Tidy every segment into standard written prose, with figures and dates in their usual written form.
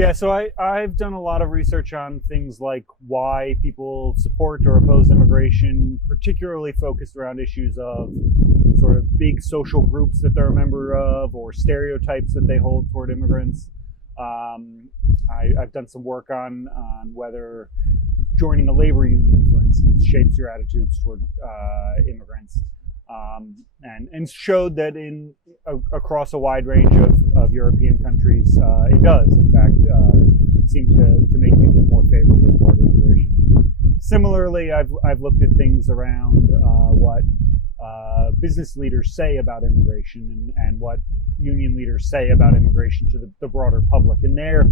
Yeah, so I've done a lot of research on things like why people support or oppose immigration, particularly focused around issues of sort of big social groups that they're a member of or stereotypes that they hold toward immigrants. I've done some work on whether joining a labor union, for instance, shapes your attitudes toward immigrants. And showed that across a wide range of European countries, it does, in fact, seem to make people more favorable toward immigration. Similarly, I've looked at things around what business leaders say about immigration and what union leaders say about immigration to the broader public. And there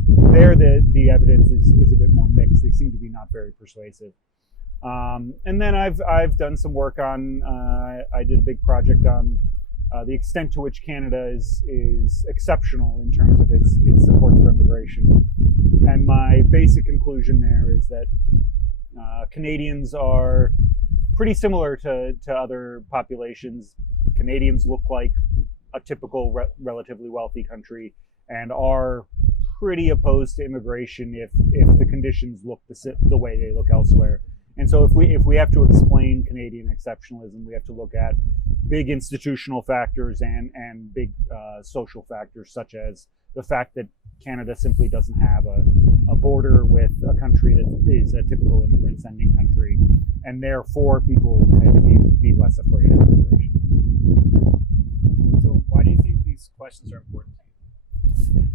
the evidence is a bit more mixed. They seem to be not very persuasive. And then I've done some work on, I did a big project on the extent to which Canada is exceptional in terms of its support for immigration. And my basic conclusion there is that Canadians are pretty similar to other populations. Canadians look like a typical relatively wealthy country and are pretty opposed to immigration if the conditions look the way they look elsewhere. And so if we have to explain Canadian exceptionalism, we have to look at big institutional factors and big social factors, such as the fact that Canada simply doesn't have a border with a country that is a typical immigrant sending country, and therefore people tend to be less afraid of immigration. So why do you think these questions are important to you?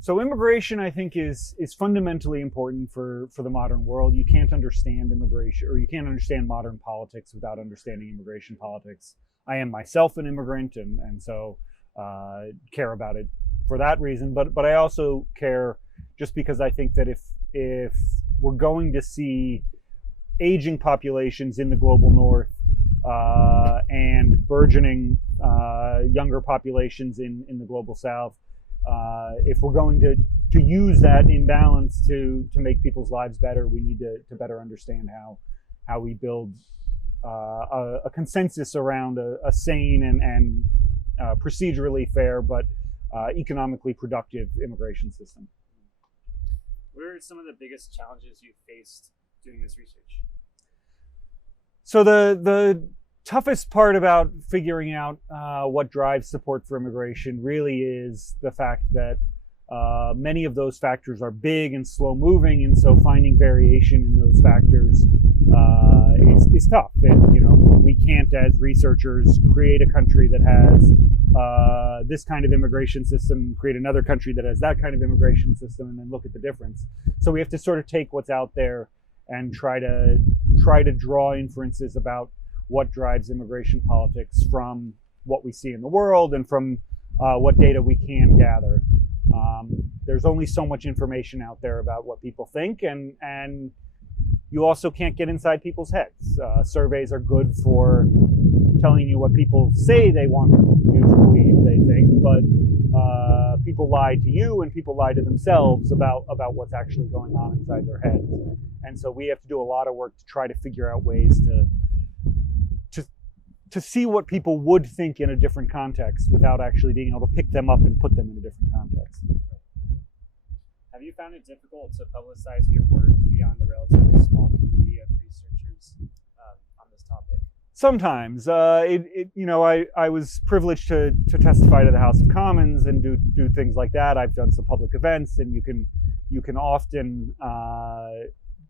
So immigration, I think, is fundamentally important for the modern world. You can't understand immigration, or you can't understand modern politics without understanding immigration politics. I am myself an immigrant, and so care about it for that reason. But I also care just because I think that if we're going to see aging populations in the global north and burgeoning younger populations in the global south, if we're going to use that imbalance to make people's lives better, we need to better understand how we build a consensus around a sane and procedurally fair but economically productive immigration system. What are some of the biggest challenges you faced doing this research? So the toughest part about figuring out what drives support for immigration really is the fact that many of those factors are big and slow moving, and so finding variation in those factors is tough. And, we can't, as researchers, create a country that has this kind of immigration system, create another country that has that kind of immigration system, and then look at the difference. So we have to sort of take what's out there and try to draw inferences about what drives immigration politics from what we see in the world and from what data we can gather. There's only so much information out there about what people think, and you also can't get inside people's heads. Surveys are good for telling you what people say they want you to believe they think, but people lie to you and people lie to themselves about what's actually going on inside their heads. And so we have to do a lot of work to try to figure out ways to see what people would think in a different context without actually being able to pick them up and put them in a different context. Have you found it difficult to publicize your work beyond the relatively small community of researchers on this topic? Sometimes. I was privileged to testify to the House of Commons and do things like that. I've done some public events, and you can often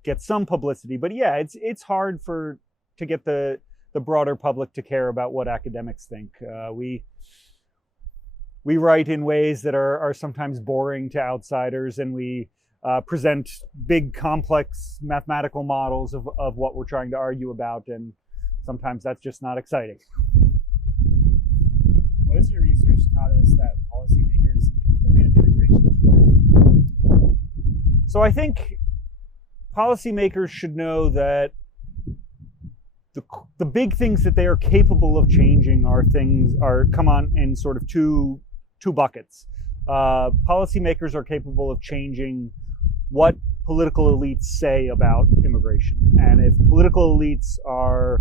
get some publicity. But yeah, it's hard to get the broader public to care about what academics think. We write in ways that are sometimes boring to outsiders, and we present big, complex mathematical models of what we're trying to argue about, and sometimes that's just not exciting. What has your research taught us that policymakers in the domain of immigration should know? So I think policymakers should know that the big things that they are capable of changing come on in sort of two buckets. Policymakers are capable of changing what political elites say about immigration. And if political elites are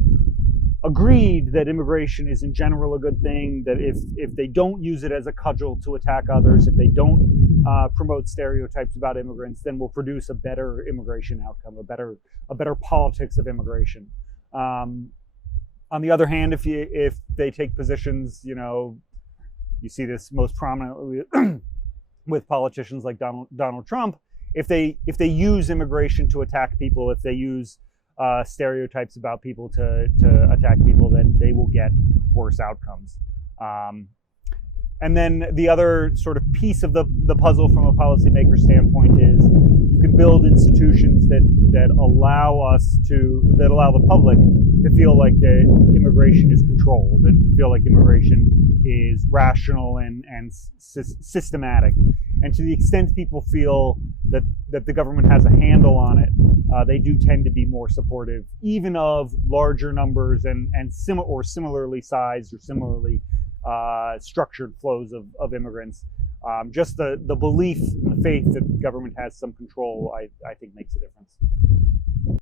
agreed that immigration is in general a good thing, that if they don't use it as a cudgel to attack others, if they don't promote stereotypes about immigrants, then we'll produce a better immigration outcome, a better politics of immigration. On the other hand, if they take positions, you see this most prominently with politicians like Donald Trump. If they use immigration to attack people, if they use stereotypes about people to attack people, then they will get worse outcomes. And then the other sort of piece of the puzzle from a policymaker standpoint is you can build institutions that allow the public to feel like the immigration is controlled and to feel like immigration is rational and systematic. And to the extent people feel that the government has a handle on it, they do tend to be more supportive, even of larger numbers and similarly sized or similarly structured flows of immigrants. Just the belief and the faith that government has some control, I think, makes a difference.